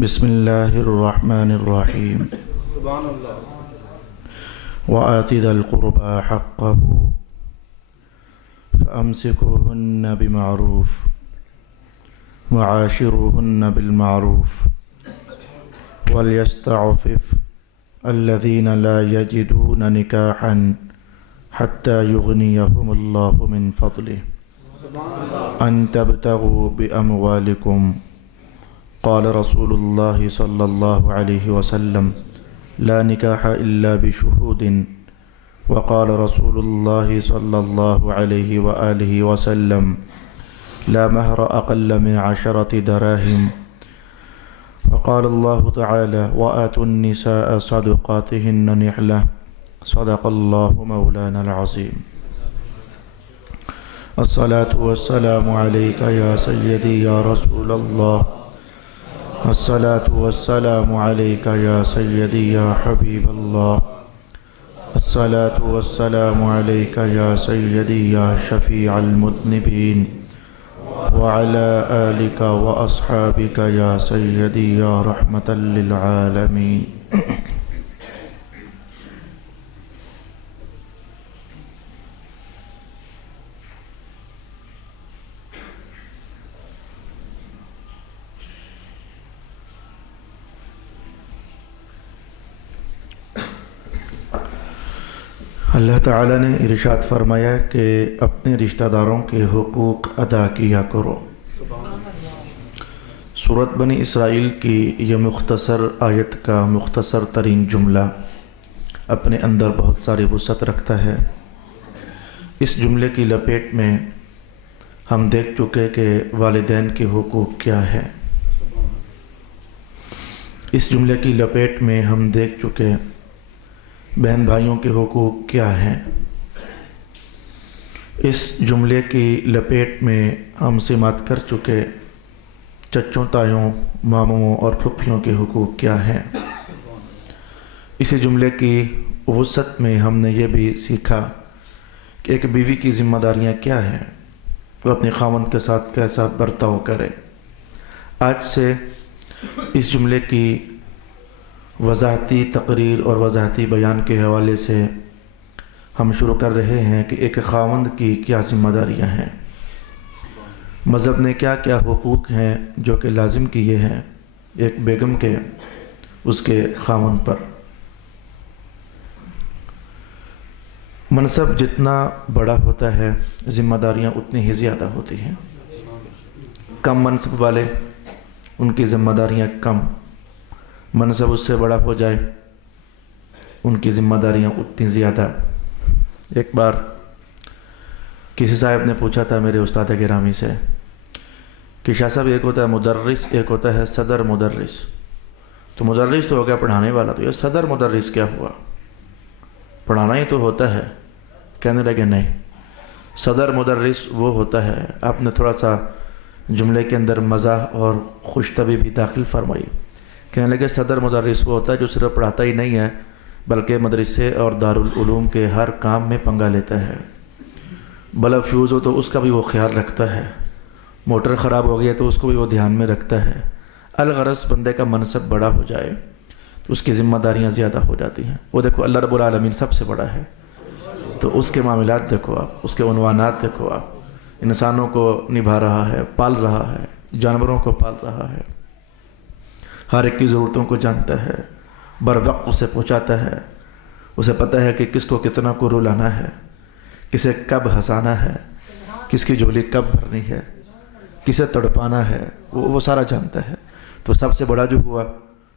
بسم اللہ الرحمن الرحیم سبحان اللہ۔ وآت ذا القربى حقه فأمسكوهن بمعروف وعاشروهن بالمعروف وليستعفف الذين لا يجدون نكاحا حتى يغنيهم الله من فضله أن تبتغوا بأموالكم قال رسول الله صلى الله عليه وسلم لا نكاح إلا بشهود وقال رسول الله صلى الله عليه وآله وسلم لا مهر أقل من 10 دراهم وقال الله تعالى وآتوا النساء صدقاتهن نحلة صدق الله مولانا العظيم الصلاة والسلام عليك يا سيدي يا رسول الله الصلاة والسلام عليك يا سيدي يا حبيب الله الصلاة والسلام عليك يا سيدي يا شفيع المذنبين وعلى آلك وأصحابك يا سيدي يا رحمة للعالمين۔ اللہ تعالیٰ نے ارشاد فرمایا کہ اپنے رشتہ داروں کے حقوق ادا کیا کرو۔ سورۃ بنی اسرائیل کی یہ مختصر آیت کا مختصر ترین جملہ اپنے اندر بہت ساری وسعت رکھتا ہے۔ اس جملے کی لپیٹ میں ہم دیکھ چکے کہ والدین کے حقوق کیا ہے۔ اس جملے کی لپیٹ میں ہم دیکھ چکے بہن بھائیوں کے حقوق کیا ہیں۔ اس جملے کی لپیٹ میں ہم سماعت کر چکے چچوں تایوں ماموں اور پھپھیوں کے حقوق کیا ہیں۔ اسی جملے کی وسعت میں ہم نے یہ بھی سیکھا کہ ایک بیوی کی ذمہ داریاں کیا ہیں، وہ اپنے خاوند کے ساتھ کیسا برتاؤ کرے۔ آج سے اس جملے کی وضاحتی تقریر اور وضاحتی بیان کے حوالے سے ہم شروع کر رہے ہیں کہ ایک خاوند کی کیا ذمہ داریاں ہیں، مذہب نے کیا کیا حقوق ہیں جو کہ لازم کیے ہیں ایک بیگم کے اس کے خاوند پر۔ منصب جتنا بڑا ہوتا ہے ذمہ داریاں اتنی ہی زیادہ ہوتی ہیں۔ کم منصب والے ان کی ذمہ داریاں کم، منصب اس سے بڑا ہو جائے ان کی ذمہ داریاں اتنی زیادہ۔ ایک بار کسی صاحب نے پوچھا تھا میرے استاد گرامی سے کہ شاہ صاحب ایک ہوتا ہے مدرس، ایک ہوتا ہے صدر مدرس، تو مدرس تو ہو گیا پڑھانے والا، تو یہ صدر مدرس کیا ہوا؟ پڑھانا ہی تو ہوتا ہے۔ کہنے لگے نہیں، صدر مدرس وہ ہوتا ہے، آپ نے تھوڑا سا جملے کے اندر مزاح اور خوش طبعی بھی داخل فرمائی۔ کہنے لگے صدر مدرس وہ ہوتا ہے جو صرف پڑھاتا ہی نہیں ہے بلکہ مدرسے اور دارالعلوم کے ہر کام میں پنگا لیتا ہے۔ بلب فیوز ہو تو اس کا بھی وہ خیال رکھتا ہے، موٹر خراب ہو گیا تو اس کو بھی وہ دھیان میں رکھتا ہے۔ الغرض بندے کا منصب بڑا ہو جائے تو اس کی ذمہ داریاں زیادہ ہو جاتی ہیں۔ وہ دیکھو اللہ رب العالمین سب سے بڑا ہے تو اس کے معاملات دیکھو آپ، اس کے عنوانات دیکھو آپ، انسانوں کو نبھا رہا ہے، پال رہا ہے، جانوروں کو پال رہا ہے، ہر ایک کی ضرورتوں کو جانتا ہے، بر وقت اسے پہنچاتا ہے، اسے پتہ ہے کہ کس کو کتنا کو رلانا ہے، کسے کب ہنسانا ہے، کس کی جھولی کب بھرنی ہے، کسے تڑپانا ہے، وہ سارا جانتا ہے۔ تو سب سے بڑا جو ہوا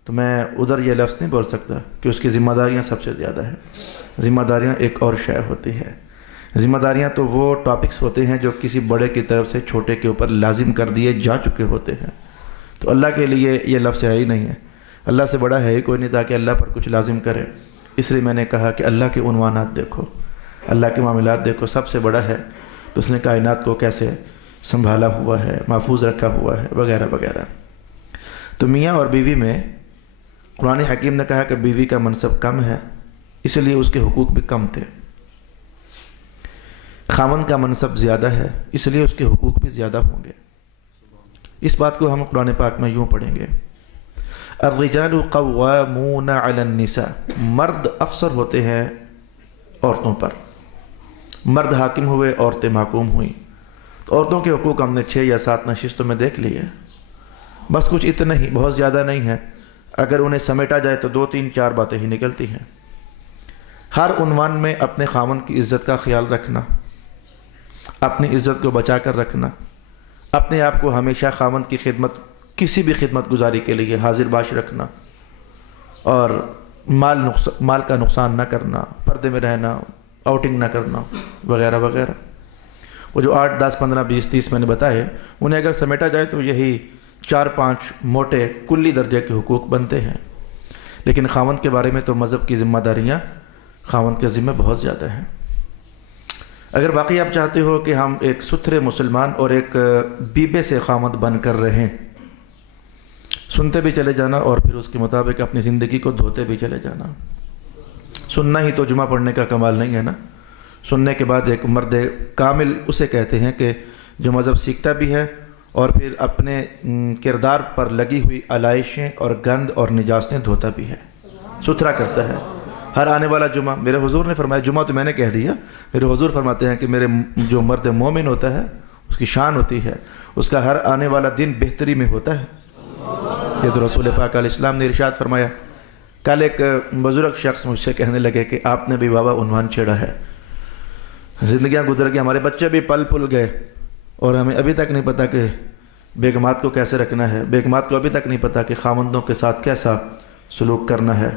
تو میں ادھر یہ لفظ نہیں بول سکتا کہ اس کی ذمہ داریاں سب سے زیادہ ہیں۔ ذمہ داریاں ایک اور شے ہوتی ہے۔ ذمہ داریاں تو وہ ٹاپکس ہوتے ہیں جو کسی بڑے کی طرف سے چھوٹے کے اوپر لازم کر دیے جا چکے ہوتے ہیں۔ تو اللہ کے لیے یہ لفظ ہے ہی نہیں ہے، اللہ سے بڑا ہے ہی کوئی نہیں تاکہ اللہ پر کچھ لازم کرے۔ اس لیے میں نے کہا کہ اللہ کے عنوانات دیکھو، اللہ کے معاملات دیکھو، سب سے بڑا ہے تو اس نے کائنات کو کیسے سنبھالا ہوا ہے، محفوظ رکھا ہوا ہے، وغیرہ وغیرہ۔ تو میاں اور بیوی میں قرآن حکیم نے کہا کہ بیوی کا منصب کم ہے اس لیے اس کے حقوق بھی کم تھے، خاوند کا منصب زیادہ ہے اس لیے اس کے حقوق بھی زیادہ ہوں گے۔ اس بات کو ہم قرآن پاک میں یوں پڑھیں گے الرجال قوامون علی النساء، مرد افسر ہوتے ہیں عورتوں پر، مرد حاکم ہوئے، عورتیں محکوم ہوئیں. تو عورتوں کے حقوق ہم نے 6 یا 7 نشستوں میں دیکھ لیے. بس کچھ اتنا ہی، بہت زیادہ نہیں ہے. اگر انہیں سمیٹا جائے تو 2 3 4 باتیں ہی نکلتی ہیں. ہر عنوان میں اپنے خاوند کی عزت کا خیال رکھنا، اپنی عزت کو بچا کر رکھنا، اپنے آپ کو ہمیشہ خاوند کی خدمت، کسی بھی خدمت گزاری کے لیے حاضر باش رکھنا، اور مال کا نقصان نہ کرنا، پردے میں رہنا، آؤٹنگ نہ کرنا وغیرہ وغیرہ. وہ جو 8 10 15 20 30 میں نے بتائے، انہیں اگر سمیٹا جائے تو یہی 4 5 موٹے کلی درجے کے حقوق بنتے ہیں. لیکن خاوند کے بارے میں تو مذہب کی ذمہ داریاں خاوند کے ذمہ بہت زیادہ ہیں. اگر باقی آپ چاہتے ہو کہ ہم ایک ستھرے مسلمان اور ایک بیبے سے خاوند بن کر رہیں، سنتے بھی چلے جانا اور پھر اس کے مطابق اپنی زندگی کو دھوتے بھی چلے جانا. سننا ہی تو جمعہ پڑھنے کا کمال نہیں ہے نا. سننے کے بعد ایک مرد کامل اسے کہتے ہیں کہ جو مذہب سیکھتا بھی ہے اور پھر اپنے کردار پر لگی ہوئی علائشیں اور گند اور نجاستیں دھوتا بھی ہے، ستھرا کرتا ہے. ہر آنے والا جمعہ، میرے حضور نے فرمایا، جمعہ تو میں نے کہہ دیا، میرے حضور فرماتے ہیں کہ میرے جو مرد مومن ہوتا ہے اس کی شان ہوتی ہے، اس کا ہر آنے والا دن بہتری میں ہوتا ہے. یہ تو رسول پاک علیہ السلام نے ارشاد فرمایا. کل ایک بزرگ شخص مجھ سے کہنے لگے کہ آپ نے بھی بابا عنوان چھیڑا ہے، زندگیاں گزر گئی، ہمارے بچے بھی پل پل گئے اور ہمیں ابھی تک نہیں پتہ کہ بیگمات کو کیسے رکھنا ہے، بیگمات کو ابھی تک نہیں پتہ کہ خامندوں کے ساتھ کیسا سلوک کرنا ہے.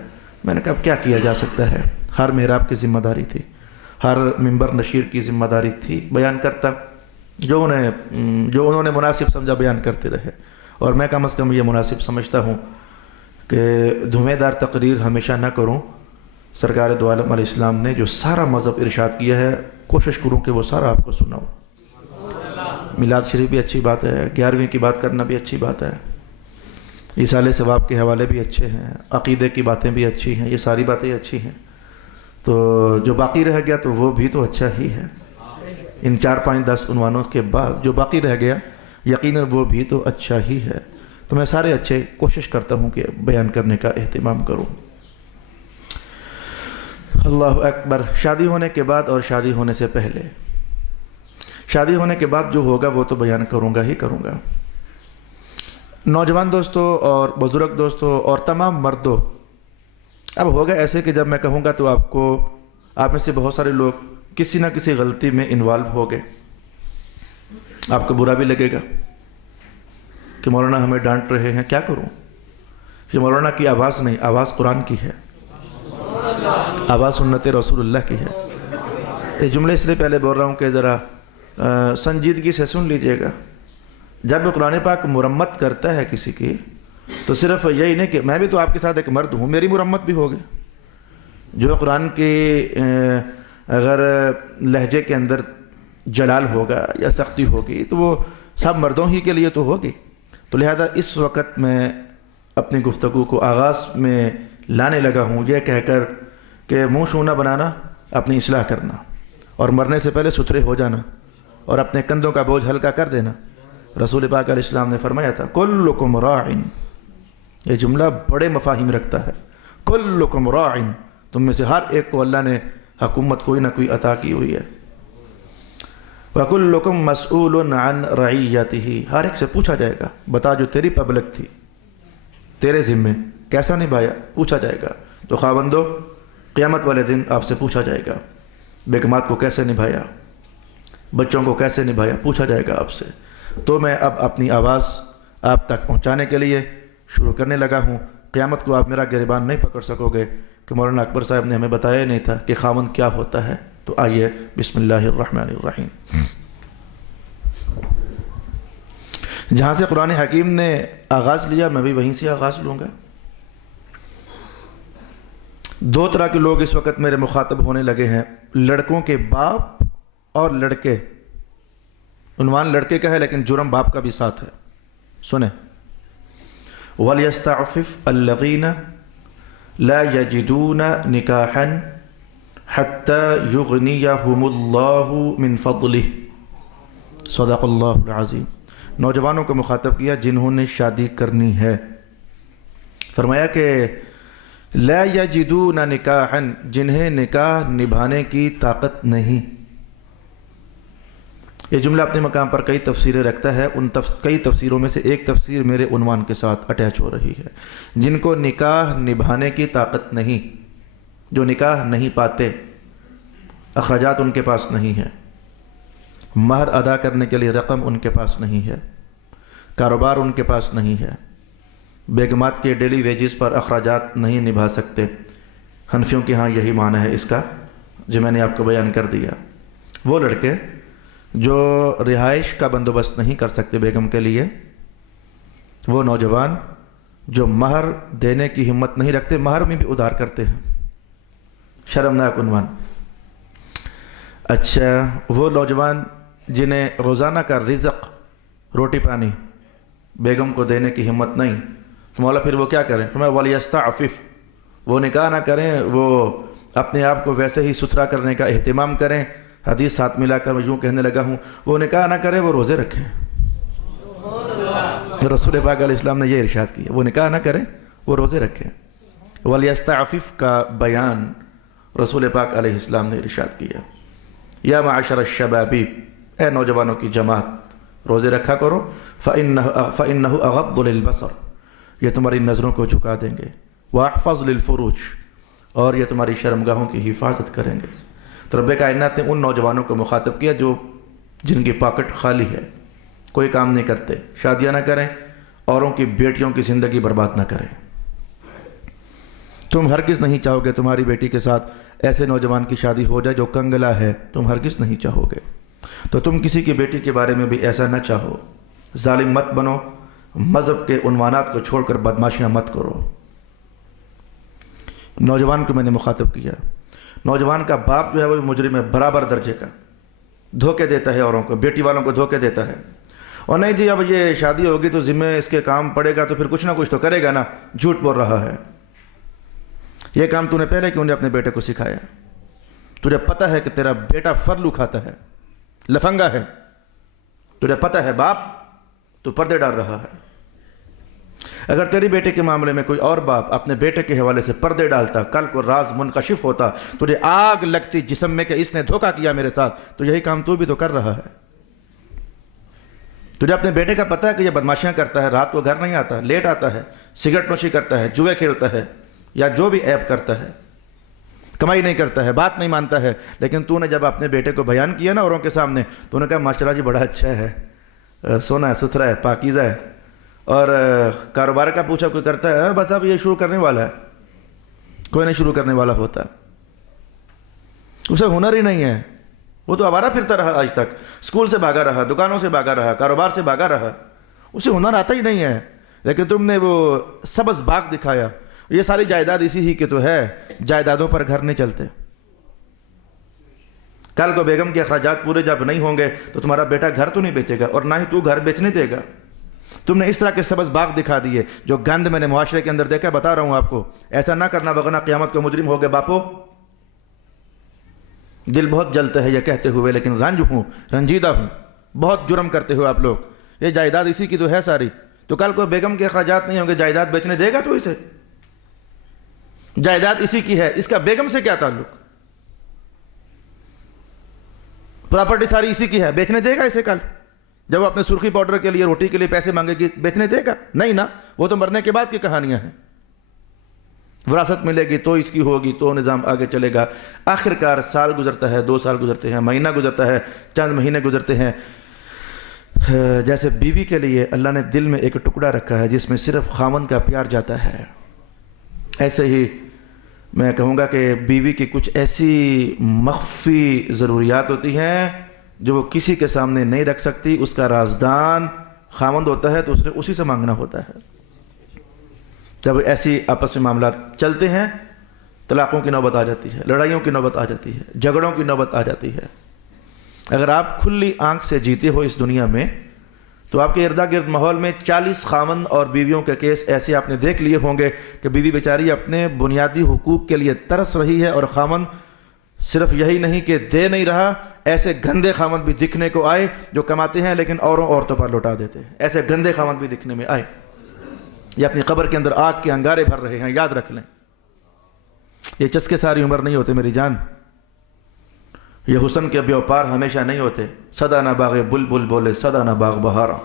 میں نے کہا اب کیا کیا جا سکتا ہے. ہر محراب کی ذمہ داری تھی، ہر ممبر نشیر کی ذمہ داری تھی. بیان کرتا جو انہوں نے مناسب سمجھا بیان کرتے رہے. اور میں کم از کم یہ مناسب سمجھتا ہوں کہ دھویں دار تقریر ہمیشہ نہ کروں. سرکار دو عالم علیہ السلام نے جو سارا مذہب ارشاد کیا ہے، کوشش کروں کہ وہ سارا آپ کو سناؤں. میلاد شریف بھی اچھی بات ہے، 11ویں کی بات کرنا بھی اچھی بات ہے، ایصال ثواب کے حوالے بھی اچھے ہیں، عقیدے کی باتیں بھی اچھی ہیں، یہ ساری باتیں اچھی ہیں. تو جو باقی رہ گیا تو وہ بھی تو اچھا ہی ہے. ان 4 5 10 عنوانوں کے بعد جو باقی رہ گیا یقیناً وہ بھی تو اچھا ہی ہے. تو میں سارے اچھے کوشش کرتا ہوں کہ بیان کرنے کا اہتمام کروں. اللہ اکبر. شادی ہونے کے بعد اور شادی ہونے سے پہلے، شادی ہونے کے بعد جو ہوگا وہ تو بیان کروں گا ہی کروں گا. نوجوان دوستو اور بزرگ دوستو اور تمام مردوں، اب ہوگا ایسے کہ جب میں کہوں گا تو آپ میں سے بہت سارے لوگ کسی نہ کسی غلطی میں انوالو ہو گئے. آپ کو برا بھی لگے گا کہ مولانا ہمیں ڈانٹ رہے ہیں، کیا کروں؟ یہ مولانا کی آواز نہیں، آواز قرآن کی ہے، آواز سنت رسول اللہ کی ہے. یہ جملے اس لیے پہلے بول رہا ہوں کہ ذرا سنجیدگی سے سن لیجئے گا. جب قرآن پاک مرمت کرتا ہے کسی کی تو صرف یہی نہیں کہ میں بھی تو آپ کے ساتھ ایک مرد ہوں، میری مرمت بھی ہوگی. جو قرآن کی اگر لہجے کے اندر جلال ہوگا یا سختی ہوگی تو وہ سب مردوں ہی کے لیے تو ہوگی. تو لہذا اس وقت میں اپنی گفتگو کو آغاز میں لانے لگا ہوں یہ کہہ کر کہ منہ شونہ بنانا، اپنی اصلاح کرنا، اور مرنے سے پہلے ستھرے ہو جانا اور اپنے کندھوں کا بوجھ ہلکا کر دینا. رسول پاک علیہ السلام نے فرمایا تھا کلکم راعن. یہ جملہ بڑے مفاہیم رکھتا ہے. کلکم راعن، تم میں سے ہر ایک کو اللہ نے حکومت کوئی نہ کوئی عطا کی ہوئی ہے. وَكُلُّكُمْ مَسْئُولٌ عَنْ رَعِيَّتِهِ، ہر ایک سے پوچھا جائے گا، بتا جو تیری پبلک تھی، تیرے ذمے کیسا نبھایا، پوچھا جائے گا. تو خاوندو، قیامت والے دن آپ سے پوچھا جائے گا بیگمات کو کیسے نبھایا، بچوں کو کیسے نبھایا، پوچھا جائے گا آپ سے. تو میں اب اپنی آواز آپ تک پہنچانے کے لیے شروع کرنے لگا ہوں. قیامت کو آپ میرا گریبان نہیں پکڑ سکو گے کہ مولانا اکبر صاحب نے ہمیں بتایا نہیں تھا کہ خاوند کیا ہوتا ہے. تو آئیے بسم اللہ الرحمن الرحیم. جہاں سے قرآن حکیم نے آغاز لیا میں بھی وہیں سے آغاز لوں گا. 2 طرح کے لوگ اس وقت میرے مخاطب ہونے لگے ہیں، لڑکوں کے باپ اور لڑکے. عنوان لڑکے کا ہے لیکن جرم باپ کا بھی ساتھ ہے. سنیں، وَلْيَسْتَعْفِفْ الَّذِينَ لَا يَجِدُونَ نِكَاحًا حَتَّى يُغْنِيَهُمُ اللَّهُ مِنْ فَضْلِهِ. صدق اللہ العظیم. نوجوانوں کو مخاطب کیا جنہوں نے شادی کرنی ہے، فرمایا کہ لا یجدون نکاحا، جنہیں نکاح نبھانے کی طاقت نہیں۔ یہ جملہ اپنے مقام پر کئی تفسیریں رکھتا ہے، ان کئی تفسیروں میں سے ایک تفسیر میرے عنوان کے ساتھ اٹیچ ہو رہی ہے، جن کو نکاح نبھانے کی طاقت نہیں، جو نکاح نہیں پاتے، اخراجات ان کے پاس نہیں ہے، مہر ادا کرنے کے لیے رقم ان کے پاس نہیں ہے، کاروبار ان کے پاس نہیں ہے، بیگمات کے ڈیلی ویجز پر اخراجات نہیں نبھا سکتے۔ حنفیوں کے ہاں یہی معنی ہے اس کا جو میں نے آپ کو بیان کر دیا۔ وہ لڑکے جو رہائش کا بندوبست نہیں کر سکتے بیگم کے لیے، وہ نوجوان جو مہر دینے کی ہمت نہیں رکھتے، مہر میں بھی ادھار کرتے ہیں، شرمناک عنوان۔ اچھا، وہ نوجوان جنہیں روزانہ کا رزق، روٹی پانی بیگم کو دینے کی ہمت نہیں، تو مولا پھر وہ کیا کریں؟ فرمایا وَلْيَسْتَعْفِفْ، وہ نکاح نہ کریں، وہ اپنے آپ کو ویسے ہی ستھرا کرنے کا اہتمام کریں۔ حدیث ساتھ ملا کر میں یوں کہنے لگا ہوں، وہ نکاح نہ کریں، وہ روزے رکھیں۔ رسول پاک علیہ السلام نے یہ ارشاد کیا، وہ نکاح نہ کریں، وہ روزے رکھیں۔ وَلْيَسْتَعْفِفْ کا بیان رسول پاک علیہ السلام نے ارشاد کیا۔ یا معاشر الشباب، اے نوجوانوں کی جماعت، روزے رکھا کرو، فَإِنَّهُ أَغَضُّ لِلْبَصَرِ، یہ تمہاری نظروں کو جھکا دیں گے، وَأَحْفَظُ لِلْفُرُوجِ، اور یہ تمہاری شرمگاہوں کی حفاظت کریں گے۔ تو رب کائنات نے ان نوجوانوں کو مخاطب کیا جو جن کی پاکٹ خالی ہے، کوئی کام نہیں کرتے، شادیاں نہ کریں، اوروں کی بیٹیوں کی زندگی برباد نہ کریں۔ تم ہرگز نہیں چاہو گے تمہاری بیٹی کے ساتھ ایسے نوجوان کی شادی ہو جائے جو کنگلا ہے، تم ہرگز نہیں چاہو گے۔ تو تم کسی کی بیٹی کے بارے میں بھی ایسا نہ چاہو، ظالم مت بنو، مذہب کے عنوانات کو چھوڑ کر بدماشیاں مت کرو۔ نوجوان کو میں نے مخاطب کیا، نوجوان کا باپ جو ہے وہ مجرم ہے، برابر درجے کا، دھوکے دیتا ہے اوروں کو، بیٹی والوں کو دھوکے دیتا ہے۔ اور نہیں جی اب یہ شادی ہوگی تو ذمہ اس کے کام پڑے گا تو پھر کچھ نہ کچھ تو کرے گا نا، جھوٹ بول رہا ہے۔ یہ کام تو نے پہلے کیوں نہیں اپنے بیٹے کو سکھایا؟ تجھے پتہ ہے کہ تیرا بیٹا فرلو کھاتا ہے، لفنگا ہے، تجھے پتہ ہے باپ تو پردے ڈال رہا ہے۔ اگر تیری بیٹے کے معاملے میں کوئی اور باپ اپنے بیٹے کے حوالے سے پردے ڈالتا، کل کو راز منکشف ہوتا، تجھے آگ لگتی جسم میں کہ اس نے دھوکہ کیا میرے ساتھ، تو یہی کام تو بھی تو کر رہا ہے۔ تجھے اپنے بیٹے کا پتہ ہے کہ یہ بدماشیاں کرتا ہے، رات کو گھر نہیں آتا، لیٹ آتا ہے، سگریٹ نوشی کرتا ہے، جوئے کھیلتا ہے، یا جو بھی عیب کرتا ہے، کمائی نہیں کرتا ہے، بات نہیں مانتا ہے، لیکن تو نے جب اپنے بیٹے کو بیان کیا نا اوروں کے سامنے، تو نے کہا ماشاءاللہ جی بڑا اچھا ہے، سونا ہے، ستھرا ہے، پاکیزہ ہے، اور کاروبار کا پوچھا کوئی کرتا ہے، بس اب یہ شروع کرنے والا ہے، کوئی نہیں شروع کرنے والا ہوتا، اسے ہنر ہی نہیں ہے، وہ تو آوارہ پھرتا رہا آج تک، اسکول سے بھاگا رہا، دکانوں سے بھاگا رہا، کاروبار سے بھاگا رہا، اسے ہنر آتا ہی نہیں ہے، لیکن تم نے وہ سبز باغ دکھایا۔ یہ ساری جائیداد اسی ہی کے تو ہے، جائیدادوں پر گھر نہیں چلتے۔ کل کو بیگم کے اخراجات پورے جب نہیں ہوں گے تو تمہارا بیٹا گھر تو نہیں بیچے گا، اور نہ ہی تو گھر بیچنے دے گا۔ تم نے اس طرح کے سبز باغ دکھا دیے، جو گند میں نے معاشرے کے اندر دیکھا، بتا رہا ہوں آپ کو، ایسا نہ کرنا ورنہ قیامت کو مجرم ہوگے۔ باپو دل بہت جلتا ہے یہ کہتے ہوئے، لیکن رنجیدہ ہوں، بہت جرم کرتے ہو آپ لوگ۔ یہ جائیداد اسی کی تو ہے ساری، تو کل کو بیگم کے اخراجات نہیں ہوں گے، جائیداد بیچنے دے گا تو اسے؟ جائیداد اسی کی ہے، اس کا بیگم سے کیا تعلق؟ پراپرٹی ساری اسی کی ہے، بیچنے دے گا اسے کل؟ جب وہ اپنے سرخی پاؤڈر کے لیے، روٹی کے لیے پیسے مانگے گی، بیچنے دے گا؟ نہیں نا، وہ تو مرنے کے بعد کی کہانیاں ہیں۔ وراثت ملے گی تو اس کی ہوگی، تو نظام آگے چلے گا۔ آخر کار سال گزرتا ہے، 2 سال گزرتے ہیں، مہینہ گزرتا ہے، چند مہینے گزرتے ہیں، جیسے بیوی کے لیے اللہ نے دل میں ایک ٹکڑا رکھا ہے جس میں صرف خاوند کا پیار جاتا ہے، ایسے ہی میں کہوں گا کہ بیوی کی کچھ ایسی مخفی ضروریات ہوتی ہیں جو وہ کسی کے سامنے نہیں رکھ سکتی، اس کا رازدان خاوند ہوتا ہے، تو اس نے اسی سے مانگنا ہوتا ہے۔ جب ایسی آپس میں معاملات چلتے ہیں، طلاقوں کی نوبت آ جاتی ہے، لڑائیوں کی نوبت آ جاتی ہے، جھگڑوں کی نوبت آ جاتی ہے۔ اگر آپ کھلی آنکھ سے جیتے ہو اس دنیا میں، تو آپ کے اردا گرد ماحول میں 40 خاوند اور بیویوں کے کیس ایسے آپ نے دیکھ لیے ہوں گے کہ بیوی بیچاری اپنے بنیادی حقوق کے لیے ترس رہی ہے، اور خاوند صرف یہی نہیں کہ دے نہیں رہا، ایسے گندے خاوند بھی دکھنے کو آئے جو کماتے ہیں لیکن عورتوں پر لوٹا دیتے ہیں، ایسے گندے خاوند بھی دکھنے میں آئے۔ یہ اپنی قبر کے اندر آگ کے انگارے بھر رہے ہیں، یاد رکھ لیں۔ یہ چسکے ساری عمر نہیں ہوتے میری جان، یہ حسن کے بیوپار ہمیشہ نہیں ہوتے۔ صدا نہ باغ بلبل بولے صدا نہ باغ بہارا۔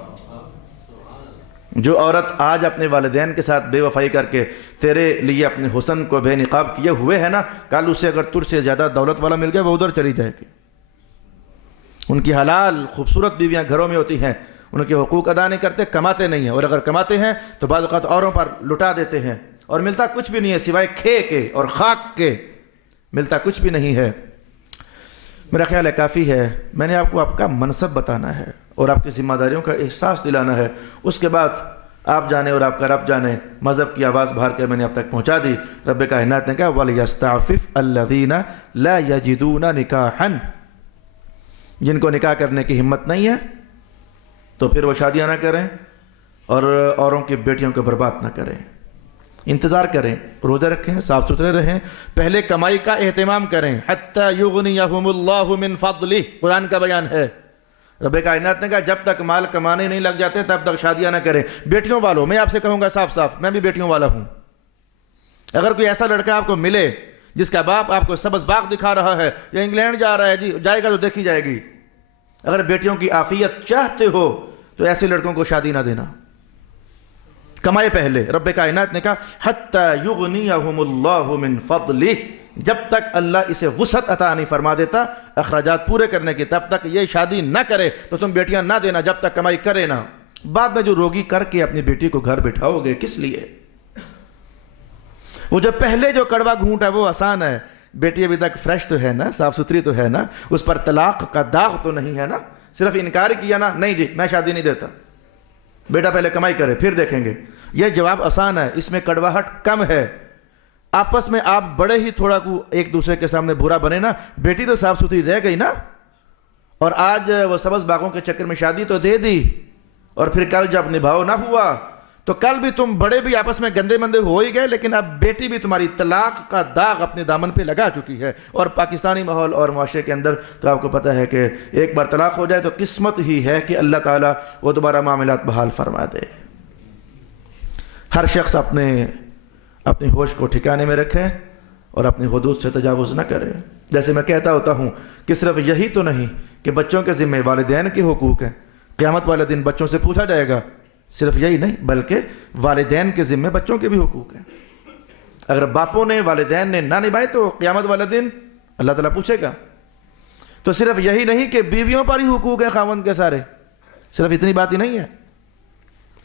جو عورت آج اپنے والدین کے ساتھ بے وفائی کر کے تیرے لیے اپنے حسن کو بے نقاب کیے ہوئے ہے نا، کل اسے اگر تجھ سے زیادہ دولت والا مل گیا وہ ادھر چلی جائے گی۔ ان کی حلال خوبصورت بیویاں گھروں میں ہوتی ہیں، ان کے حقوق ادا نہیں کرتے، کماتے نہیں ہیں، اور اگر کماتے ہیں تو بعض اوقات اوروں پر لٹا دیتے ہیں، اور ملتا کچھ بھی نہیں ہے سوائے کھے کے اور خاک کے، ملتا کچھ بھی نہیں ہے۔ میرا خیال ہے کافی ہے، میں نے آپ کو آپ کا منصب بتانا ہے اور آپ کی ذمہ داریوں کا احساس دلانا ہے، اس کے بعد آپ جانے اور آپ کا رب جانے۔ مذہب کی آواز بھار کے میں نے اب تک پہنچا دی۔ رب کائنات نے کہا وَلْيَسْتَعْفِفْ الَّذِينَ لَا يَجِدُونَ نِكَاحًا، جن کو نکاح کرنے کی ہمت نہیں ہے تو پھر وہ شادیاں نہ کریں اور اوروں کی بیٹیوں کو برباد نہ کریں، انتظار کریں، روزہ رکھیں، صاف ستھرے رہیں، پہلے کمائی کا اہتمام کریں۔ حَتَّى يُغْنِيَهُمُ اللَّهُ مِنْ فَضْلِهِ، قرآن کا بیان ہے۔ رب کائنات نے کہا جب تک مال کمانے نہیں لگ جاتے تب تک شادیاں نہ کریں۔ بیٹیوں والوں میں آپ سے کہوں گا صاف صاف، میں بھی بیٹیوں والا ہوں۔ اگر کوئی ایسا لڑکا آپ کو ملے جس کا باپ آپ کو سبز باغ دکھا رہا ہے یا انگلینڈ جا رہا ہے، جی جائے گا تو دیکھی جائے گی، اگر بیٹیوں کی عافیت چاہتے ہو تو ایسے لڑکوں کو شادی نہ دینا، کمائے پہلے۔ رب کائنات نے کہا حَتَّى يُغْنِيَهُمُ اللَّهُ مِنْ فَضْلِهِ، جب تک اللہ اسے وسعت عطا نہیں فرما دیتا اخراجات پورے کرنے کی، تب تک یہ شادی نہ کرے تو تم بیٹیاں نہ دینا جب تک کمائی کرے نہ۔ بعد میں جو روگی کر کے اپنی بیٹی کو گھر بٹھاؤ گے کس لیے؟ وہ جو پہلے جو کڑوا گھونٹ ہے وہ آسان ہے، بیٹی ابھی تک فریش تو ہے نا، صاف ستھری تو ہے نا، اس پر طلاق کا داغ تو نہیں ہے نا، صرف انکار کیا نا، نہیں جی میں شادی نہیں دیتا، بیٹا پہلے کمائی کرے پھر دیکھیں گے، یہ جواب آسان ہے، اس میں کڑواہٹ کم ہے۔ آپس میں آپ بڑے ہی تھوڑا کو ایک دوسرے کے سامنے برا بنے نا، بیٹی تو صاف ستھری رہ گئی نا، اور آج وہ سبز باغوں کے چکر میں شادی تو دے دی، اور پھر کل جب نبھاؤ نہ ہوا تو کل بھی تم بڑے بھی آپس میں گندے مندے ہو ہی گئے، لیکن اب بیٹی بھی تمہاری طلاق کا داغ اپنے دامن پہ لگا چکی ہے۔ اور پاکستانی ماحول اور معاشرے کے اندر تو آپ کو پتہ ہے کہ ایک بار طلاق ہو جائے تو قسمت ہی ہے کہ اللہ تعالیٰ وہ دوبارہ معاملات بحال فرما دے۔ ہر شخص اپنی ہوش کو ٹھکانے میں رکھے اور اپنی حدود سے تجاوز نہ کرے۔ جیسے میں کہتا ہوتا ہوں کہ صرف یہی تو نہیں کہ بچوں کے ذمہ والدین کے حقوق ہیں، قیامت والے دن بچوں سے پوچھا جائے گا، صرف یہی نہیں بلکہ والدین کے ذمہ بچوں کے بھی حقوق ہیں۔ اگر باپوں نے والدین نے نہ نبھائے تو قیامت والے دن اللہ تعالیٰ پوچھے گا۔ تو صرف یہی نہیں کہ بیویوں پر ہی حقوق ہیں خاوند کے سارے، صرف اتنی بات ہی نہیں ہے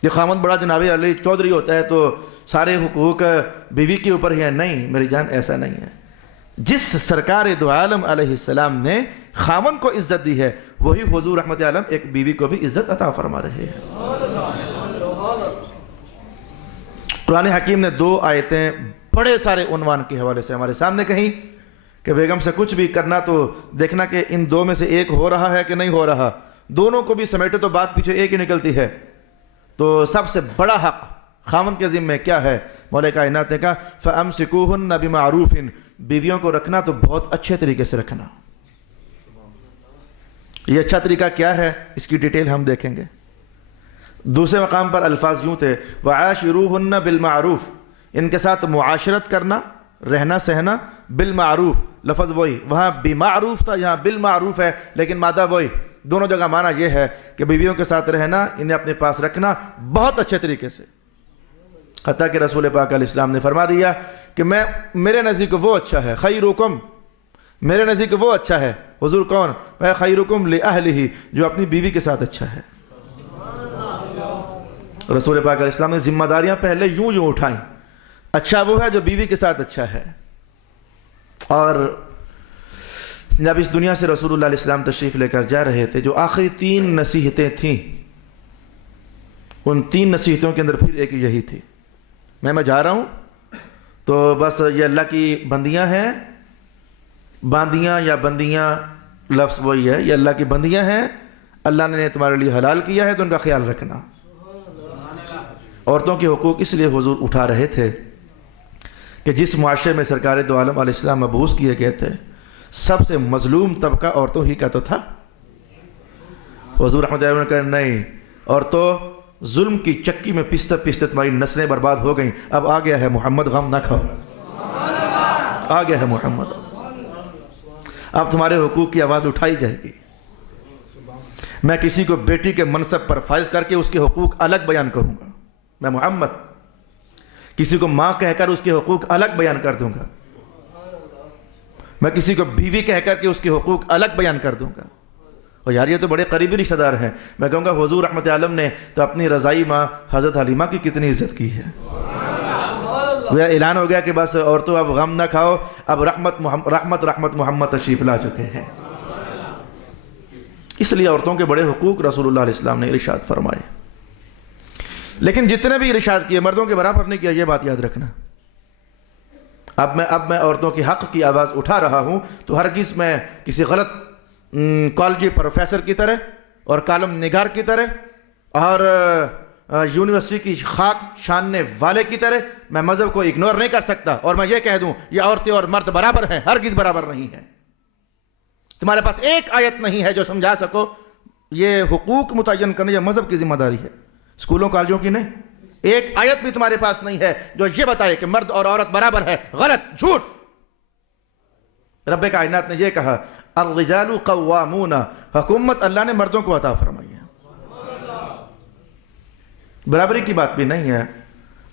کہ خاوند بڑا جناب علی چودھری ہوتا ہے تو سارے حقوق بیوی کے اوپر ہی ہیں، نہیں میری جان ایسا نہیں ہے۔ جس سرکار دو عالم علیہ السلام نے خاوند کو عزت دی ہے وہی حضور رحمت عالم ایک بیوی کو بھی عزت عطا فرما رہے ہیں۔ قرآن حکیم نے 2 آیتیں بڑے سارے عنوان کے حوالے سے ہمارے سامنے کہیں کہ بیگم سے کچھ بھی کرنا تو دیکھنا کہ ان 2 میں سے ایک ہو رہا ہے کہ نہیں ہو رہا، دونوں کو بھی سمیٹے تو بات پیچھے ایک ہی نکلتی ہے۔ تو سب سے بڑا حق خاوند کے ذمہ کیا ہے؟ مولا کائنات نے کہا فَأَمْسِكُوهُنَّ بِمَعْرُوفٍ، بیویوں کو رکھنا تو بہت اچھے طریقے سے رکھنا۔ یہ اچھا طریقہ کیا ہے اس کی ڈیٹیل ہم دیکھیں گے۔ دوسرے مقام پر الفاظ یوں تھے وَعَاشِرُوهُنَّ بِالْمَعْرُوفِ، ان کے ساتھ معاشرت کرنا، رہنا سہنا، بالمعروف، لفظ وہی، وہاں بمعروف تھا یہاں بالمعروف ہے لیکن مادہ وہی، دونوں جگہ معنی یہ ہے کہ بیویوں کے ساتھ رہنا، انہیں اپنے پاس رکھنا بہت اچھے طریقے سے۔ حتیٰ کہ رسول پاک علیہ السلام نے فرما دیا کہ میرے نزدیک وہ اچھا ہے، خیرکم، میرے نزدیک وہ اچھا ہے۔ حضور کون؟ میں خیرکم لأہلہ، جو اپنی بیوی کے ساتھ اچھا ہے۔ رسول پاک علیہ السلام نے ذمہ داریاں پہلے یوں اٹھائیں، اچھا وہ ہے جو بیوی کے ساتھ اچھا ہے۔ اور جب اس دنیا سے رسول اللہ علیہ السلام تشریف لے کر جا رہے تھے، جو آخری 3 نصیحتیں تھیں، ان 3 نصیحتوں کے اندر پھر ایک یہی تھی، میں جا رہا ہوں تو بس یہ اللہ کی بندیاں ہیں، باندیاں یا بندیاں لفظ وہی ہے، یہ اللہ کی بندیاں ہیں، اللہ نے تمہارے لیے حلال کیا ہے تو ان کا خیال رکھنا۔ عورتوں کے حقوق اس لیے حضور اٹھا رہے تھے کہ جس معاشرے میں سرکار دو عالم علیہ السلام مبعوث کیے گئے تھے سب سے مظلوم طبقہ عورتوں ہی کا تو تھا۔ حضور رحمت اللہ نے کہا نہیں، عورتوں ظلم کی چکی میں پستے پستے تمہاری نسلیں برباد ہو گئیں، اب آ گیا ہے محمد، غم نہ کھاؤ، آ گیا ہے محمد، اب تمہارے حقوق کی آواز اٹھائی جائے گی۔ میں کسی کو بیٹی کے منصب پر فائز کر کے اس کے حقوق الگ بیان کروں گا، میں محمد، کسی کو ماں کہہ کر اس کے حقوق الگ بیان کر دوں گا، میں کسی کو بیوی کہہ کر کے اس کے حقوق الگ بیان کر دوں گا۔ اور یار یہ تو بڑے قریبی رشتہ دار ہیں، میں کہوں گا حضور رحمت عالم نے تو اپنی رضائی ماں حضرت حلیمہ کی کتنی عزت کی ہے۔ وہ اعلان ہو گیا کہ بس عورتوں اب غم نہ کھاؤ، اب رحمت محمد تشریف لا چکے ہیں۔ اس لیے عورتوں کے بڑے حقوق رسول اللہ علیہ السلام نے ارشاد فرمائے، لیکن جتنے بھی ارشاد کیے مردوں کے برابر نہیں کیا، یہ بات یاد رکھنا۔ اب میں عورتوں کے حق کی آواز اٹھا رہا ہوں تو ہرگز میں کسی غلط کالجی پروفیسر کی طرح اور کالم نگار کی طرح اور یونیورسٹی کی خاک چھاننے والے کی طرح میں مذہب کو اگنور نہیں کر سکتا اور میں یہ کہہ دوں یہ عورتیں اور مرد برابر ہیں، ہرگز برابر نہیں ہیں۔ تمہارے پاس ایک آیت نہیں ہے جو سمجھا سکو یہ حقوق متعین کرنے یہ مذہب کی ذمہ داری ہے، اسکولوں کالجوں کی نہیں۔ ایک آیت بھی تمہارے پاس نہیں ہے جو یہ بتائے کہ مرد اور عورت برابر ہے، غلط، جھوٹ۔ رب کائنات نے یہ کہا الرجال قوامون، حکومت اللہ نے مردوں کو عطا فرمائی ہے، برابری کی بات بھی نہیں ہے۔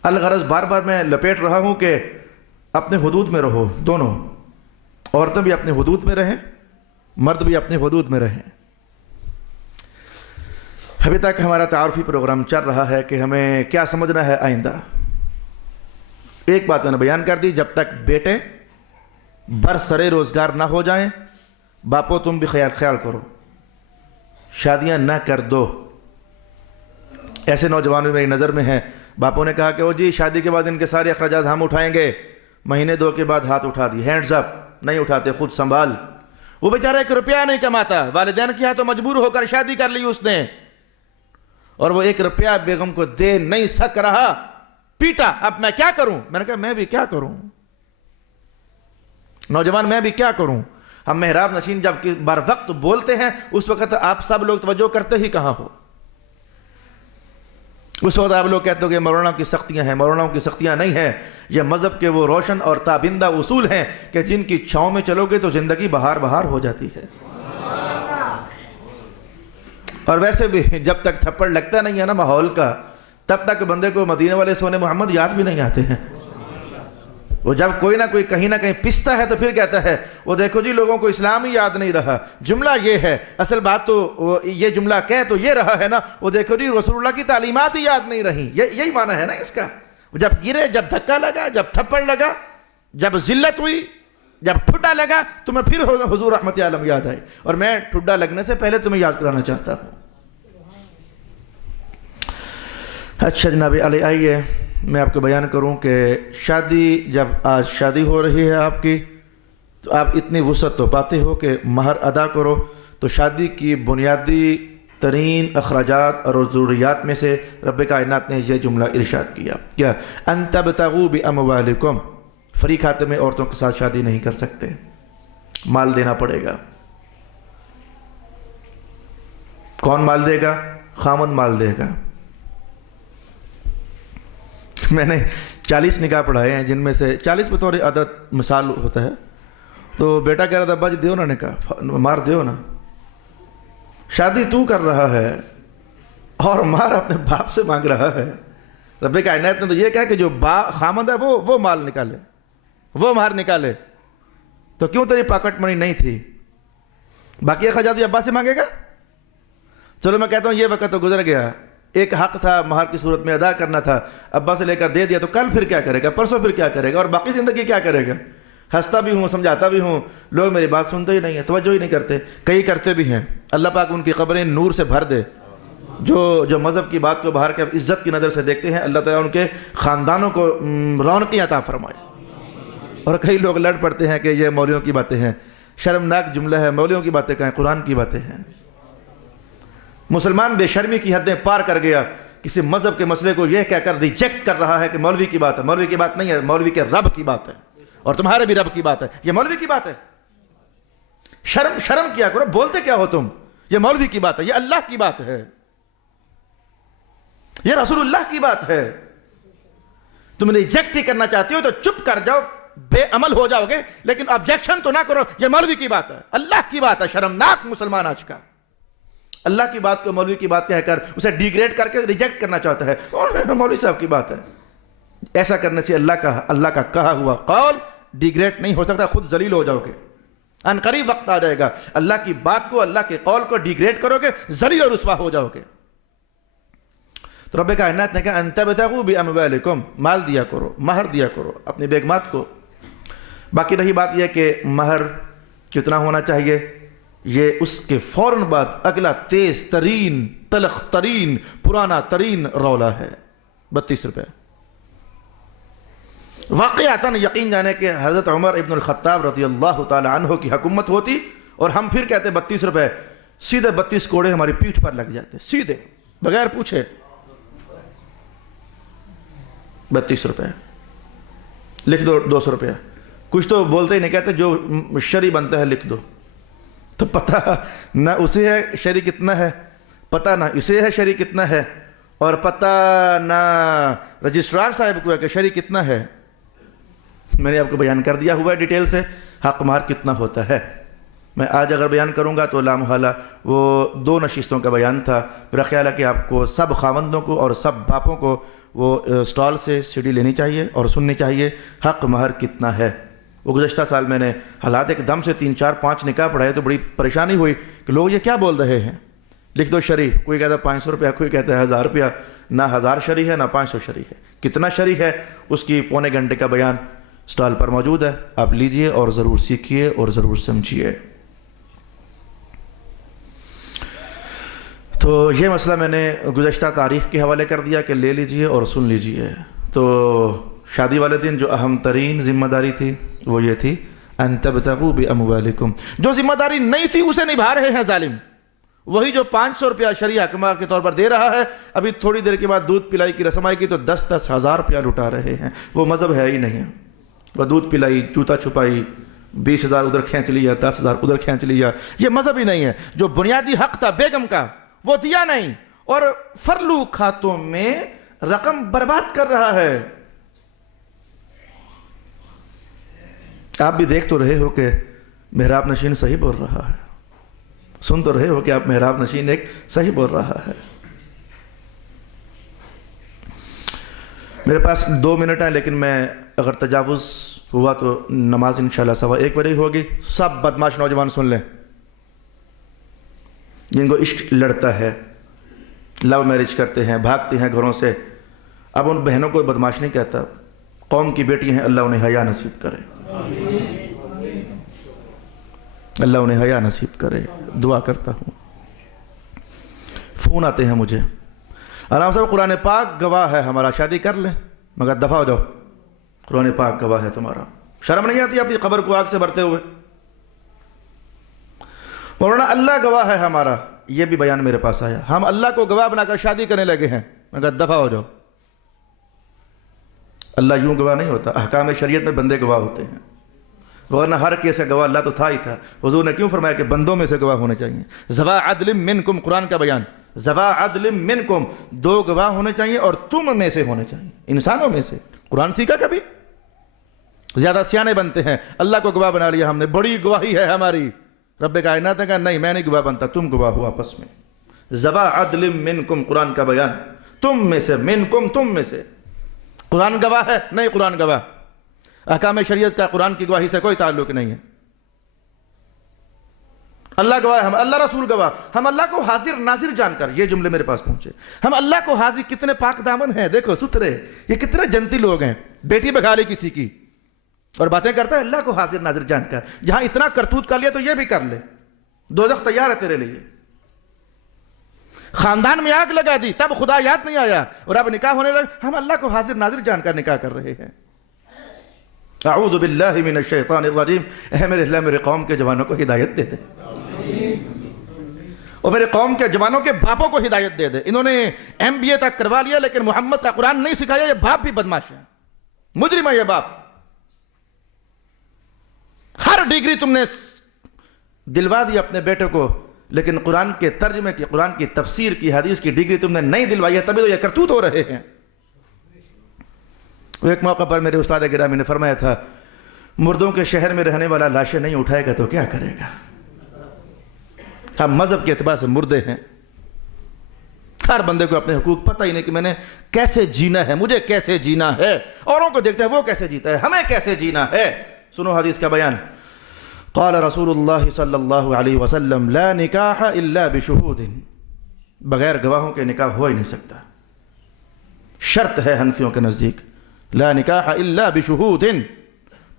الغرض بار بار میں لپیٹ رہا ہوں کہ اپنے حدود میں رہو، دونوں، عورتیں بھی اپنے حدود میں رہیں، مرد بھی اپنے حدود میں رہیں۔ ابھی تک ہمارا تعارفی پروگرام چل رہا ہے کہ ہمیں کیا سمجھنا ہے آئندہ۔ ایک بات میں نے بیان کر دی، جب تک بیٹے برسرے روزگار نہ ہو جائیں، باپو تم بھی خیال کرو، شادیاں نہ کر دو۔ ایسے نوجوان بھی میری نظر میں ہیں، باپو نے کہا کہ وہ جی شادی کے بعد ان کے سارے اخراجات ہم اٹھائیں گے، مہینے دو کے بعد ہاتھ اٹھا دی، ہینڈز اپ، نہیں اٹھاتے، خود سنبھال۔ وہ بیچارہ ایک روپیہ نہیں کماتا، والدین کی ہاتھوں مجبور ہو کر شادی کر لی اس نے، اور وہ ایک روپیہ بیگم کو دے نہیں سک رہا، پیٹا۔ اب میں کیا کروں؟ میں نے کہا میں بھی کیا کروں، نوجوان میں بھی کیا کروں۔ ہم محراب نشین جب بر وقت بولتے ہیں اس وقت آپ سب لوگ توجہ کرتے ہی کہاں ہو؟ اس وقت آپ لوگ کہتے ہو کہ مولانا کی سختیاں ہیں، مولانا کی سختیاں نہیں ہیں، یہ مذہب کے وہ روشن اور تابندہ اصول ہیں کہ جن کی چھاؤں میں چلو گے تو زندگی بہار بہار ہو جاتی ہے۔ اور ویسے بھی جب تک تھپڑ لگتا نہیں ہے نا ماحول کا، تب تک بندے کو مدینے والے سونے محمد یاد بھی نہیں آتے ہیں۔ وہ جب کوئی نہ کوئی کہیں نہ کہیں پستا ہے تو پھر کہتا ہے وہ دیکھو جی لوگوں کو اسلام ہی یاد نہیں رہا، جملہ یہ ہے، اصل بات تو یہ جملہ کہہ تو یہ رہا ہے نا، وہ دیکھو جی رسول اللہ کی تعلیمات ہی یاد نہیں رہی، یہی معنی ہے نا اس کا۔ جب گرے، جب دھکا لگا، جب تھپڑ لگا، جب ذلت ہوئی، جب ٹھڈا لگا، تمہیں پھر حضور رحمت عالم یاد آئے۔ اور میں ٹھڈا لگنے سے پہلے تمہیں یاد کرانا چاہتا ہوں۔ اچھا جناب علی، آئیے میں آپ کو بیان کروں کہ شادی، جب آج شادی ہو رہی ہے آپ کی تو آپ اتنی وسعت تو پاتے ہو کہ مہر ادا کرو، تو شادی کی بنیادی ترین اخراجات اور ضروریات میں سے رب کائنات نے یہ جملہ ارشاد کیا، کیا ان تبتغوا باموالکم، فری کھاتے میں عورتوں کے ساتھ شادی نہیں کر سکتے، مال دینا پڑے گا۔ کون مال دے گا؟ خامن مال دے گا۔ میں نے 40 نکاح پڑھائے ہیں، جن میں سے 40 بطور عدد مثال ہوتا ہے، تو بیٹا کہہ رہا تھا ابا جی دیو نا نکاح، مار دیو نا، شادی تو کر رہا ہے اور مار اپنے باپ سے مانگ رہا ہے۔ رب کائنات نے تو یہ کہا کہ جو خامند ہے وہ مال نکالے، وہ مہر نکالے، تو کیوں تیری پاکٹ منی نہیں تھی؟ باقی اخراجات بھی ابا سے مانگے گا؟ چلو میں کہتا ہوں یہ وقت تو گزر گیا، ایک حق تھا مہر کی صورت میں ادا کرنا تھا، ابا سے لے کر دے دیا، تو کل پھر کیا کرے گا؟ پرسوں پھر کیا کرے گا؟ اور باقی زندگی کیا کرے گا؟ ہنستا بھی ہوں، سمجھاتا بھی ہوں، لوگ میری بات سنتے ہی نہیں ہیں، توجہ ہی نہیں کرتے، کئی کرتے بھی ہیں۔ اللہ پاک ان کی قبریں نور سے بھر دے، جو مذہب کی بات کو باہر کے عزت کی نظر سے دیکھتے ہیں، اللہ تعالیٰ ان کے خاندانوں کو رونقی عطا فرمائے۔ اور کئی لوگ لڑ پڑتے ہیں کہ یہ مولویوں کی باتیں ہیں، شرمناک جملہ ہے، مولویوں کی باتیں کہیں، قرآن کی باتیں ہیں۔ مسلمان بے شرمی کی حدیں پار کر گیا، کسی مذہب کے مسئلے کو یہ کہہ کر ریجیکٹ کر رہا ہے کہ مولوی کی بات ہے۔ مولوی کی بات نہیں ہے، مولوی کے رب کی بات ہے، اور تمہارے بھی رب کی بات ہے، یہ مولوی کی بات ہے۔ شرم کیا کرو، بولتے کیا ہو تم؟ یہ مولوی کی بات ہے، یہ اللہ کی بات ہے۔ یہ رسول اللہ کی بات ہے. تم ریجیکٹ ہی کرنا چاہتی ہو تو چپ کر جاؤ, بے عمل ہو جاؤ گے, لیکن آبجیکشن تو نہ کرو. یہ مولوی کی بات ہے, اللہ کی بات ہے. شرمناک مسلمان آج کا اللہ کی بات کو مولوی کی بات کہہ کر اسے ڈیگریڈ کر کے ریجیکٹ کرنا چاہتا ہے. اور مولوی صاحب کی بات ہے. ایسا کرنے سے اللہ کا کہا ہوا قول ڈیگریڈ نہیں ہو سکتا, خود ذلیل ہو جاؤ گے. ان قریب وقت آ جائے گا, اللہ کی بات کو, اللہ کے قول کو ڈیگریڈ کرو گے, ذلیل اور رسوا ہو جاؤ گے. تو رب کائنات نے کہا ان تبتغوا باموالکم, مال دیا کرو, مہر دیا کرو اپنی بیگمات کو. باقی رہی بات یہ کہ مہر کتنا ہونا چاہیے, یہ اس کے فوراً بعد اگلا تیز ترین, تلخ ترین, پرانا ترین رولا ہے, 32 روپے. واقعاتاً یقین جانے کہ حضرت عمر ابن الخطاب رضی اللہ تعالی عنہ کی حکومت ہوتی اور ہم پھر کہتے 32 روپے, سیدھے 32 کوڑے ہماری پیٹھ پر لگ جاتے, سیدھے بغیر پوچھے. 32 روپے لکھ دو, 200 روپے. کچھ تو بولتے ہی نہیں, کہتے جو شرعی بنتا ہے لکھ دو. تو پتہ نہ اسے ہے شرعی کتنا ہے, پتہ نہ اسے ہے شرعی کتنا ہے, اور پتہ نہ رجسٹرار صاحب کو ہے کہ شرعی کتنا ہے. میں نے آپ کو بیان کر دیا ہوا ہے ڈیٹیل سے حق مہر کتنا ہوتا ہے. میں آج اگر بیان کروں گا تو لامحالہ وہ 2 نشستوں کا بیان تھا. میرا خیال ہے کہ آپ کو سب خاوندوں کو اور سب باپوں کو وہ سٹال سے سی ڈی لینی چاہیے اور سننی چاہیے حق مہر کتنا ہے. وہ گزشتہ سال میں نے حالات ایک دم سے 3 4 5 نکاح پڑھائے تو بڑی پریشانی ہوئی کہ لوگ یہ کیا بول رہے ہیں. لکھ دو شرعی, کوئی کہتا ہے 500 روپیہ, کوئی کہتا ہے 1000 روپیہ. نہ 1000 شرعی ہے نہ 500 شرعی ہے. کتنا شرعی ہے اس کی پونے گھنٹے کا بیان سٹال پر موجود ہے, آپ لیجئے اور ضرور سیکھیے اور ضرور سمجھیے. تو یہ مسئلہ میں نے گزشتہ تاریخ کے حوالے کر دیا کہ لے لیجئے اور سن لیجئے. تو شادی والے دن جو اہم ترین ذمہ داری تھی وہ یہ تھی ان تبتغوا باموالکم. جو ذمہ داری نہیں تھی اسے نبھا رہے ہیں ظالم. وہی جو 500 روپیہ شرعی حق مہر کے طور پر دے رہا ہے, ابھی تھوڑی دیر کے بعد دودھ پلائی کی رسم آئے گی تو 10 ہزار روپیہ لٹا رہے ہیں. وہ مذہب ہے ہی نہیں. وہ دودھ پلائی, جوتا چھپائی, 20,000 ادھر کھینچ لیا, 10,000 ادھر کھینچ لیا. یہ مذہب ہی نہیں ہے. جو بنیادی حق تھا بیگم کا وہ دیا نہیں, اور فرلو کھاتوں میں رقم برباد کر رہا ہے. آپ بھی دیکھ تو رہے ہو کہ محراب نشین صحیح بول رہا ہے, سن تو رہے ہو کہ آپ محراب نشین ایک صحیح بول رہا ہے. میرے پاس 2 منٹ ہیں, لیکن میں اگر تجاوز ہوا تو نماز انشاءاللہ 1:15 بجے ہوگی. سب بدماش نوجوان سن لیں جن کو عشق لڑتا ہے, لو میرج کرتے ہیں, بھاگتے ہیں گھروں سے. اب ان بہنوں کو بدماش نہیں کہتا, قوم کی بیٹی ہیں, اللہ انہیں حیا نصیب کرے, اللہ انہیں حیا نصیب کرے. دعا کرتا ہوں. فون آتے ہیں مجھے, آرام صاحب قرآن پاک گواہ ہے ہمارا, شادی کر لیں. مگر دفع ہو جاؤ, قرآن پاک گواہ ہے تمہارا. شرم نہیں آتی اپنی قبر کو آگ سے بھرتے ہوئے؟ مولانا اللہ گواہ ہے ہمارا, یہ بھی بیان میرے پاس آیا. ہم اللہ کو گواہ بنا کر شادی کرنے لگے ہیں. مگر دفع ہو جاؤ. اللہ یوں گواہ نہیں ہوتا, احکام شریعت میں بندے گواہ ہوتے ہیں, ورنہ ہر کیس کا گواہ اللہ تو تھا ہی تھا. حضور نے کیوں فرمایا کہ بندوں میں سے گواہ ہونے چاہیے. ذوا عدل منکم, قرآن کا بیان, ذوا عدل منکم, 2 گواہ ہونے چاہیے اور تم میں سے ہونے چاہیے, انسانوں میں سے. قرآن سیکھا کبھی؟ زیادہ سیانے بنتے ہیں, اللہ کو گواہ بنا لیا ہم نے, بڑی گواہی ہے ہماری. رب کائنات نے کہا نہیں, میں نہیں گواہ بنتا, تم گواہ ہو آپس میں. ذوا عدل منکم, قرآن کا بیان, تم میں سے, منکم تم میں سے. قرآن گواہ ہے نہیں, قرآن گواہ. احکام شریعت کا قرآن کی گواہی سے کوئی تعلق نہیں ہے. اللہ گواہ, ہم اللہ رسول گواہ. ہم اللہ کو حاضر ناظر جان کر, یہ جملے میرے پاس پہنچے, ہم اللہ کو حاضر. کتنے پاک دامن ہیں, دیکھو ستھرے, یہ کتنے جنتی لوگ ہیں. بیٹی بگا لی کسی کی اور باتیں کرتا ہے اللہ کو حاضر ناظر جان کر. جہاں اتنا کرتوت کر لیا تو یہ بھی کر لے, دوزخ تیار ہے تیرے لیے. خاندان میں آگ لگا دی, تب خدا یاد نہیں آیا, اور اب نکاح ہونے لگا. ہم اللہ کو حاضر ناظر جان کر نکاح کر رہے ہیں. اعوذ باللہ من الشیطان الرجیم. اے میرے اللہ, میرے قوم کے جوانوں کو ہدایت دے دے, اور میرے قوم کے جوانوں کے باپوں کو ہدایت دے دے. انہوں نے MBA تک کروا لیا لیکن محمد کا قرآن نہیں سکھایا. یہ باپ بھی بدماش ہے, مجرم ہے یہ باپ. ہر ڈگری تم نے دلوا دی اپنے بیٹے کو, لیکن قرآن کے ترجمے کی، قرآن کی تفسیر کی، حدیث کی ڈگری تم نے نہیں دلوائی ہے، تبھی تو یہ کرتوت ہو رہے ہیں۔ وہ ایک موقع پر میرے استاد گرامی نے فرمایا تھا، مردوں کے شہر میں رہنے والا لاشیں نہیں اٹھائے گا تو کیا کرے گا؟ ہم مذہب کے اعتبار سے مردے ہیں۔ ہر بندے کو اپنے حقوق پتہ ہی نہیں کہ میں نے کیسے جینا ہے، مجھے کیسے جینا ہے۔ اوروں کو دیکھتے ہیں وہ کیسے جیتا ہے، ہمیں کیسے جینا ہے۔ سنو حدیث کا بیان۔ قال رسول اللہ صلی اللہ علیہ وسلم لا نکاح الا بشہود، بغیر گواہوں کے نکاح ہو ہی نہیں سکتا، شرط ہے حنفیوں کے نزدیک، لا نکاح الا بشہود،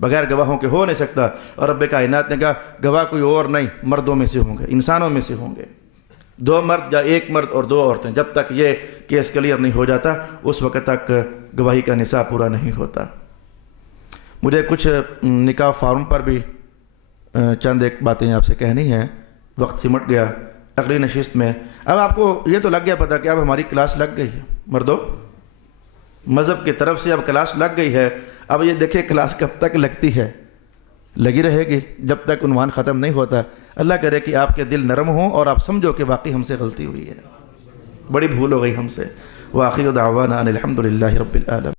بغیر گواہوں کے ہو نہیں سکتا۔ اور رب کائنات نے کہا گواہ کوئی اور نہیں، مردوں میں سے ہوں گے، انسانوں میں سے ہوں گے، 2 مرد یا 1 مرد اور 2 عورتیں۔ جب تک یہ کیس کلیئر نہیں ہو جاتا اس وقت تک گواہی کا نصاب پورا نہیں ہوتا۔ مجھے کچھ نکاح فارم پر بھی چند ایک باتیں آپ سے کہنی ہیں، وقت سمٹ گیا۔ اگلی نشست میں اب آپ کو یہ تو لگ گیا پتہ کہ اب ہماری کلاس لگ گئی ہے، مردوں مذہب کی طرف سے اب کلاس لگ گئی ہے۔ اب یہ دیکھیں کلاس کب تک لگتی ہے، لگی رہے گی جب تک عنوان ختم نہیں ہوتا۔ اللہ کرے کہ آپ کے دل نرم ہوں اور آپ سمجھو کہ واقعی ہم سے غلطی ہوئی ہے، بڑی بھول ہو گئی ہم سے۔ وآخر دعوانا ان الحمد للہ رب العالمین۔